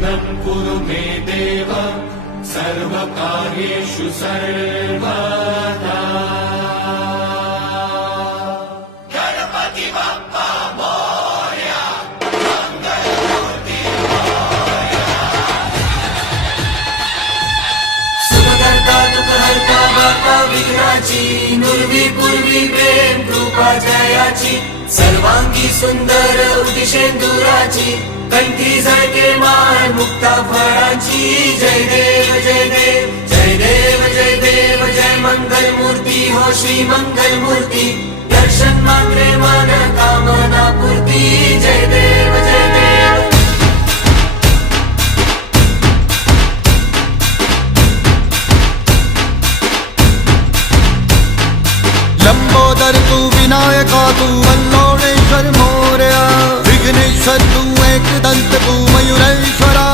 प्रसन्नं कुरु मे देव सर्वकार्येषु सर्वदा। गणपति बप्पा मोरया, मंगलमूर्ती मोरया। सुखकर्ता दुःखहर्ता वार्ता विघ्नाची, नुर्वी पूर्वी प्रेम कृपा जयाची, सर्वांगी सुंदर उदिशेंदुराची, कंठी झळके माय मुक्ता फळाची। जय देव जय देव जय देव जय देव जय मंगल मूर्ती हो श्री मंगल मूर्ती, दर्शन मात्रे मन कामना पूर्ती। जय देव जय देव। लंबोदर तू विनायका तू वल्लोळेश्वर मोरया, विघ्नेश्वर तू एकदंत तू मयुरेश्वरा।